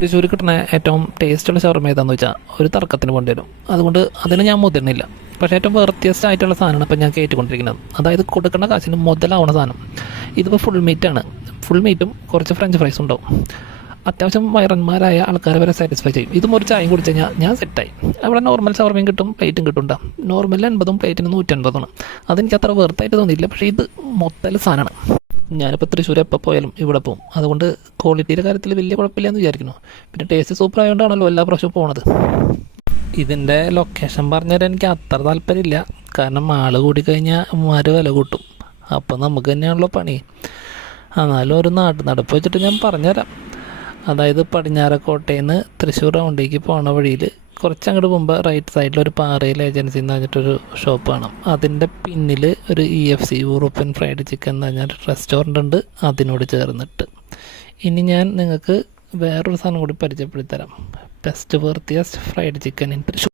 തൃശ്ശൂർ കിട്ടുന്ന ഏറ്റവും ടേസ്റ്റുള്ള ഷവർമ ഏതാണെന്ന് വെച്ചാൽ ഒരു തർക്കത്തിന് പോകേണ്ടി വരും. അതുകൊണ്ട് അതിന് ഞാൻ മുതിർന്നില്ല. പക്ഷേ ഏറ്റവും വ്യത്യസ്തമായിട്ടുള്ള സാധനമാണ് ഇപ്പം ഞാൻ കയറ്റിക്കൊണ്ടിരിക്കുന്നത്. അതായത് കൊടുക്കേണ്ട കാശിന് മുതലാവുന്ന സാധനം. ഇതിപ്പോൾ ഫുൾ മീറ്റാണ്. ഫുൾ മീറ്റും കുറച്ച് ഫ്രഞ്ച് ഫ്രൈസും ഉണ്ടാവും. അത്യാവശ്യം വയറന്മാരായ ആൾക്കാരെ വരെ സാറ്റിസ്ഫൈ ചെയ്യും. ഇതും ഒരു ചായയും കുടിച്ച് കഴിഞ്ഞാൽ ഞാൻ സെറ്റായി. അവിടെ നോർമൽ ഷവർമയും കിട്ടും, പ്ലേറ്റും കിട്ടും. നോർമൽ 80, പ്ലേറ്റിന് 150. അതെനിക്ക് അത്ര വെറുത്തായിട്ട് തോന്നിയില്ല. പക്ഷേ ഇത് മൊത്തത്തിൽ സാധനമാണ്. ഞാനിപ്പോൾ തൃശ്ശൂർ എപ്പോൾ പോയാലും ഇവിടെ പോകും. അതുകൊണ്ട് ക്വാളിറ്റിയുടെ കാര്യത്തിൽ വലിയ കുഴപ്പമില്ലെന്ന് വിചാരിക്കുന്നു. പിന്നെ ടേസ്റ്റ് സൂപ്പർ ആയതുകൊണ്ടാണല്ലോ എല്ലാ പ്രാവശ്യവും പോണത്. ഇതിൻ്റെ ലൊക്കേഷൻ പറഞ്ഞാൽ എനിക്ക് അത്ര താല്പര്യമില്ല. കാരണം ആൾ കൂടിക്കഴിഞ്ഞാൽ വില കൂട്ടും. അപ്പോൾ നമുക്ക് തന്നെയാണല്ലോ പണി. എന്നാലും ഒരു നടപ്പ് വെച്ചിട്ട് ഞാൻ പറഞ്ഞുതരാം. അതായത് പടിഞ്ഞാറക്കോട്ടയിൽ നിന്ന് തൃശ്ശൂർ റൗണ്ടേക്ക് പോണ വഴിയിൽ കുറച്ചങ്ങോട്ട് പോകുമ്പോൾ റൈറ്റ് സൈഡിൽ ഒരു പാറയിൽ ഏജൻസി എന്ന് പറഞ്ഞിട്ടൊരു ഷോപ്പ് കാണാം. അതിൻ്റെ പിന്നിൽ ഒരു EFC യൂറോപ്യൻ ഫ്രൈഡ് ചിക്കൻ എന്ന് പറഞ്ഞൊരു റെസ്റ്റോറൻ്റ് ഉണ്ട്, അതിനോട് ചേർന്നിട്ട്. ഇനി ഞാൻ നിങ്ങൾക്ക് വേറൊരു സാധനം കൂടി പരിചയപ്പെടുത്തി തരാം. Best worthiest fried chicken in Thrissur.